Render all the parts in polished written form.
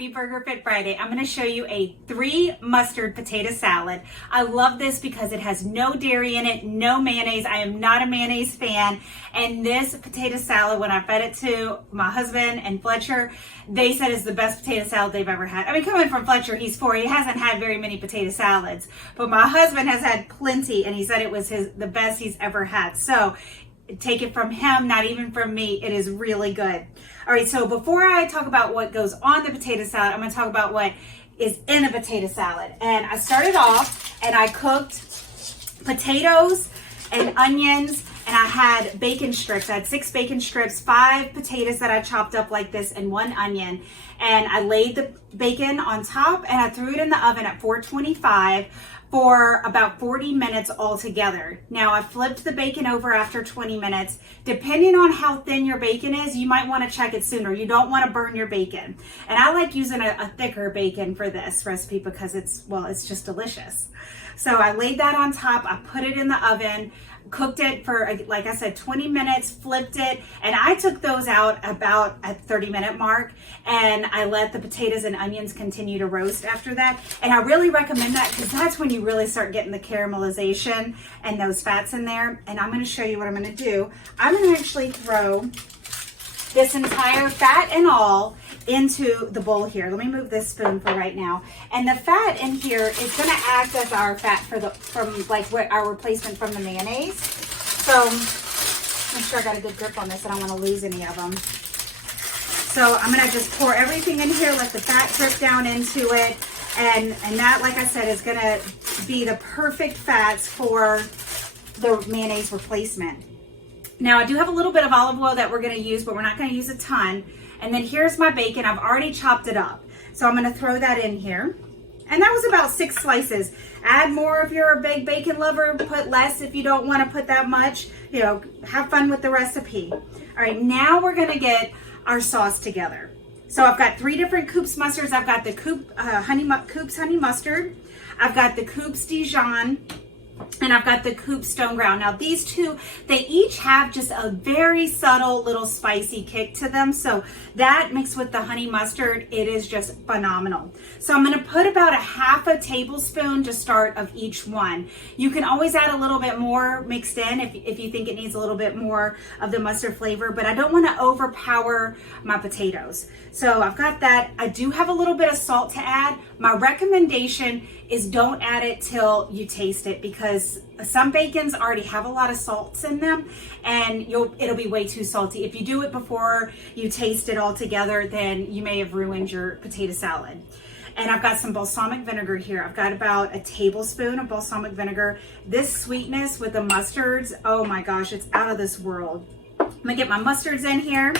Happy BurgerFit Friday. I'm going to show you a 3 mustard potato salad. I love this because it has no dairy in it, no mayonnaise. I am not a mayonnaise fan. And this potato salad, when I fed it to my husband and Fletcher, they said it's the best potato salad they've ever had. I mean, coming from Fletcher, he's 4. He hasn't had very many potato salads, but my husband has had plenty, and he said it was the best he's ever had. So take it from him, not even from me. It is really good. All right, so before I talk about what goes on the potato salad, I'm going to talk about what is in a potato salad. And I started off and I cooked potatoes and onions, and I had bacon strips. I had 6 bacon strips, 5 potatoes that I chopped up like this, and 1 onion. And I laid the bacon on top and I threw it in the oven at 425 for about 40 minutes altogether. Now I flipped the bacon over after 20 minutes. Depending on how thin your bacon is, you might want to check it sooner. You don't want to burn your bacon. And I like using a thicker bacon for this recipe because it's just delicious. So I laid that on top, I put it in the oven, cooked it for, like I said, 20 minutes, flipped it, and I took those out about at 30-minute mark, and I let the potatoes and onions continue to roast after that. And I really recommend that because that's when you really start getting the caramelization and those fats in there. And I'm going to show you what I'm going to do. I'm going to actually throw this entire fat and all into the bowl here. Let me move this spoon for right now. And the fat in here is going to act as our fat our replacement from the mayonnaise. So make sure I got a good grip on this. I don't want to lose any of them. So I'm going to just pour everything in here, let the fat drip down into it. And that, like I said, is going to be the perfect fats for the mayonnaise replacement. Now I do have a little bit of olive oil that we're going to use, but we're not going to use a ton. And then here's my bacon. I've already chopped it up. So I'm going to throw that in here. And that was about 6 slices. Add more if you're a big bacon lover. Put less if you don't want to put that much. You know, have fun with the recipe. All right, now we're going to get our sauce together. So I've got 3 different Koops mustards. I've got the Koops Honey Mustard. I've got the Koops Dijon, and I've got the Koops Stone Ground. Now these 2, they each have just a very subtle little spicy kick to them. So that mixed with the honey mustard, it is just phenomenal. So I'm gonna put about a half a tablespoon to start of each one. You can always add a little bit more mixed in if you think it needs a little bit more of the mustard flavor, but I don't wanna overpower my potatoes. So I've got that. I do have a little bit of salt to add. My recommendation is don't add it till you taste it because some bacons already have a lot of salts in them and it'll be way too salty. If you do it before you taste it all together, then you may have ruined your potato salad. And I've got some balsamic vinegar here. I've got about a tablespoon of balsamic vinegar. This sweetness with the mustards, oh my gosh, it's out of this world. I'm gonna get my mustards in here.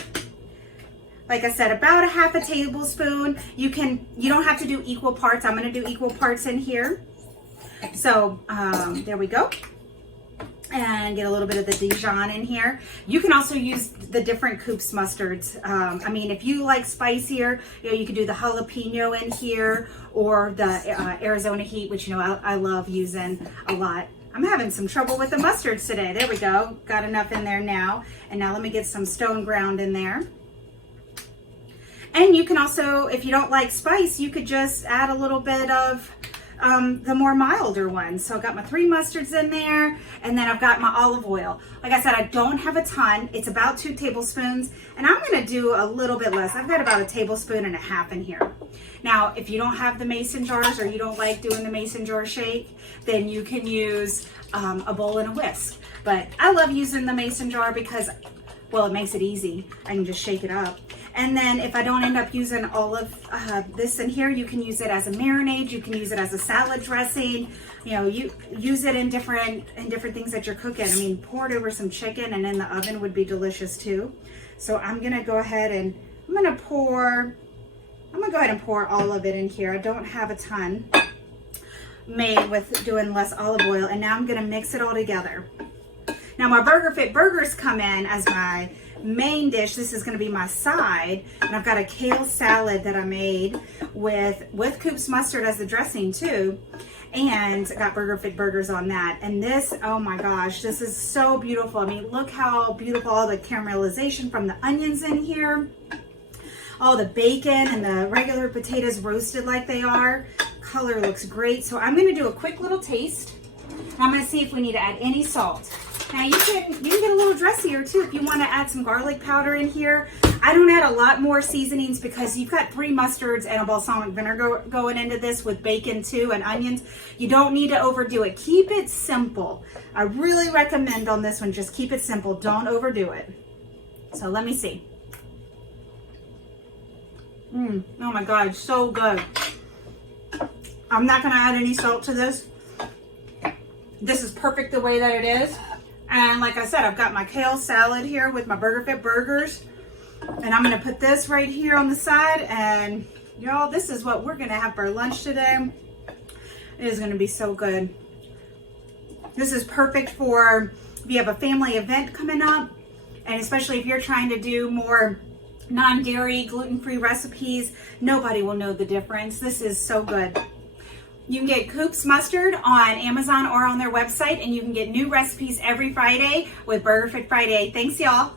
Like I said, about a half a tablespoon. You don't have to do equal parts. I'm gonna do equal parts in here. So there we go. And get a little bit of the Dijon in here. You can also use the different Koops mustards. I mean, if you like spicier, you can do the jalapeno in here or the Arizona heat, which I love using a lot. I'm having some trouble with the mustards today. There we go. Got enough in there now. And now let me get some stone ground in there. And you can also, if you don't like spice, you could just add a little bit of the more milder ones. So I've got my 3 mustards in there, and then I've got my olive oil. Like I said, I don't have a ton. It's about 2 tablespoons, and I'm gonna do a little bit less. I've got about 1.5 tablespoons in here. Now, if you don't have the mason jars or you don't like doing the mason jar shake, then you can use a bowl and a whisk. But I love using the mason jar because, well, it makes it easy. I can just shake it up. And then if I don't end up using all of this in here, you can use it as a marinade. You can use it as a salad dressing. You use it in different things that you're cooking. I mean, pour it over some chicken and in the oven would be delicious too. So I'm gonna go ahead and I'm gonna go ahead and pour all of it in here. I don't have a ton made with doing less olive oil. And now I'm gonna mix it all together. Now my BurgerFit burgers come in as my main dish. This is going to be my side, and I've got a kale salad that I made with Koops Mustard as the dressing too, and I got BurgerFit burgers on that. And this, oh my gosh, this is so beautiful. I mean, look how beautiful all the caramelization from the onions in here. all the bacon and the regular potatoes roasted like they are. Color looks great. So I'm gonna do a quick little taste. I'm gonna see if we need to add any salt. Now you can get a little dressier too if you want to add some garlic powder in here. I don't add a lot more seasonings because you've got 3 mustards and a balsamic vinegar going into this with bacon too and onions. You don't need to overdo it. Keep it simple. I really recommend on this one, just keep it simple. Don't overdo it. So let me see. Oh my God, so good. I'm not gonna add any salt to this. This is perfect the way that it is. And like I said, I've got my kale salad here with my BurgerFit burgers. And I'm gonna put this right here on the side. And y'all, this is what we're gonna have for lunch today. It is gonna be so good. This is perfect for if you have a family event coming up. And especially if you're trying to do more non-dairy, gluten-free recipes, nobody will know the difference. This is so good. You can get Koops Mustard on Amazon or on their website, and you can get new recipes every Friday with BurgerFit Friday. Thanks, y'all.